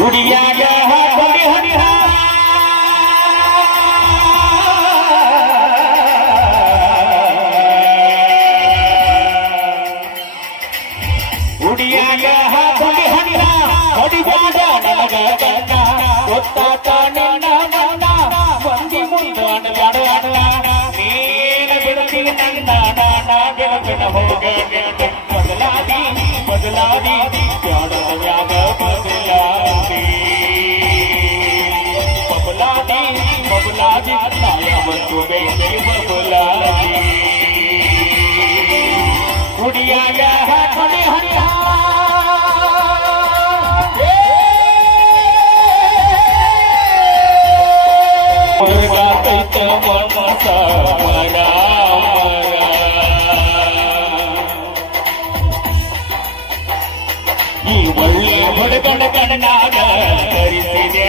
ಉಡಿಯಾಗ ಹಾಕೊಂಡಿ ಹರಿಹ ಉಡಿಯಾಗ ಹಾಕೊಂಡಿ ಹರಿಹ ಹೊಡಿಬ್ಯಾಡ ನನಗ ಕಣ್ಣ ಗೊತ್ತಾತ ನಿನ್ನ ಮಣ್ಣ ಮಂದಿ ಮುಂದೆ ಅಡಬ್ಯಾಡ ಅಡ್ಡ ನೀನ ಬಿಡ್ತೀನಿ ನನ್ನ ನಾನ ಬೆಳಕಿನ ಹೋಗ ಬದಲಾದಿ ಬದಲಾದಿ ಬ್ಯಾಡದ ಮ್ಯಾಗ ಬದಲಾದಿ ಬಬಲಾದಿ ಬಬಲಾದಿ ನಾಯ ಮತ್ತು ಬೇಕೆ ಬಬಲಾದಿ ಗುಡಿಯಾಗ ಹಾಕೊಂಡಿ ಹರಿಹ ಮನಸ ಮರ ಈ ಒಳ್ಳೆ ಹುಡುಗನ ಕಣ್ಣಾಗ ಕರಿಸಿದೆ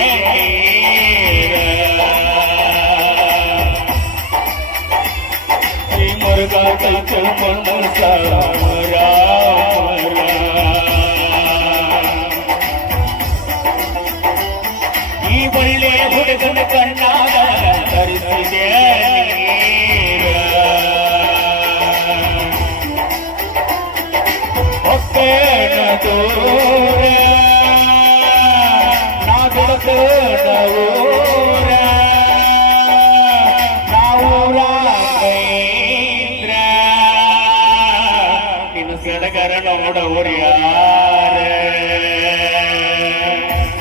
ಈ ಮುರುಗ ಕೈತ ಮನಸ ಮರ ಈ ಒಳ್ಳೆ ಹುಡುಗನ ಕಣ್ಣಾಗ ಕರಿಸಿದೆ ಒಕ್ಕೇನ ದೂರ ನಾ ಬಿಡಕೇನ ಊರ ನಾವೂರ ಇನ್ನು ಸಡಗರ ನೋಡೋರು ಯಾರ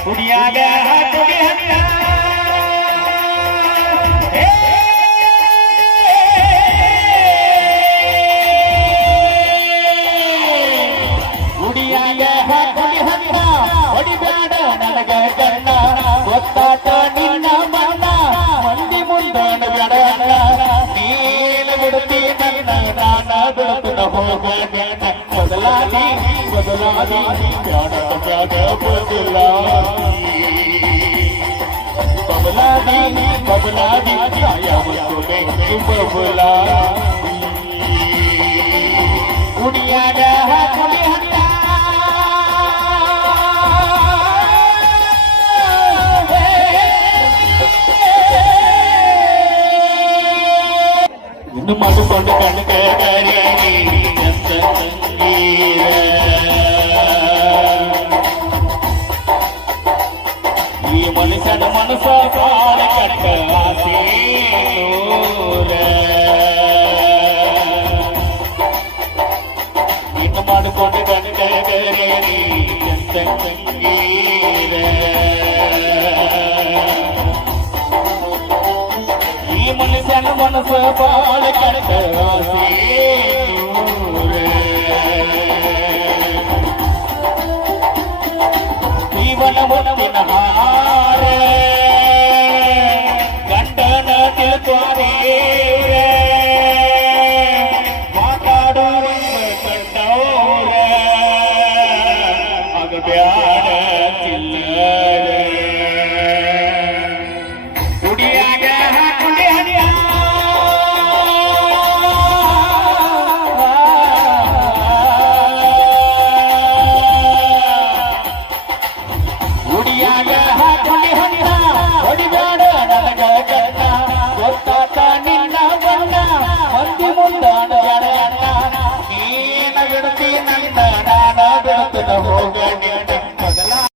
ಕುಡಿಯಾಗ ಹಾಕಿ ಹರಿಯ ಹೊಡಿಬ್ಯಾಡ ನನಗ ಕಣ್ಣ ಗೊತ್ತಾಟ ನಿನ್ನ ಮಣ್ಣ ಮಂದಿ ಮುಂದೆ ಬ್ಯಾಡ ನೀನ ಬಿಡುತ್ತಿ ನನ್ನ ನಾನ ಬಿಡುತ್ತಿನ ಹೋಗ ಬದಲಾದಿ ಬದಲಾದಿ ಬ್ಯಾಡ ಬ್ಯಾಡ ಬದಲಾದಿ ಬಬಲಾದಿ ಬಬಲಾದಿ ಕಾಯ ಮತ್ತು ಬೆಂಕಿ ಬಬಲಾದಿ ಕುಡಿಯಾಗ ಹಾಕಿ ಹರಿಯ ಇನ್ನು ಮಾಡಿಕೊಂಡು ಕಣ್ಕರಿ ಈ ಮನುಷ್ಯನ ಮನಸ್ಸ ಕಾಲ ಕಟ್ಟ ಆಸೆ ಇನ್ನು ಮಾಡಿಕೊಂಡು ಕಣ್ಕರಿ ಈ ಮನುಷ್ಯನ ಮನಸ್ಸು ಬಾಳ ಕರೆದ ಜೀವನ ಮುನವಿನ ಹಾರ ಗಂಡನ ತಿಳ್ತಾರೆ ಮಾತಾಡುವ ಕಂಡವ್ರ ಆಗ ಬ್ಯಾಡ ಚಿಲ್ಲರ ಕುಡಿಯಾಗ ಹಾಕೊಂಡಿ ಹರಿಯ ಗುಡಿಯಾಗ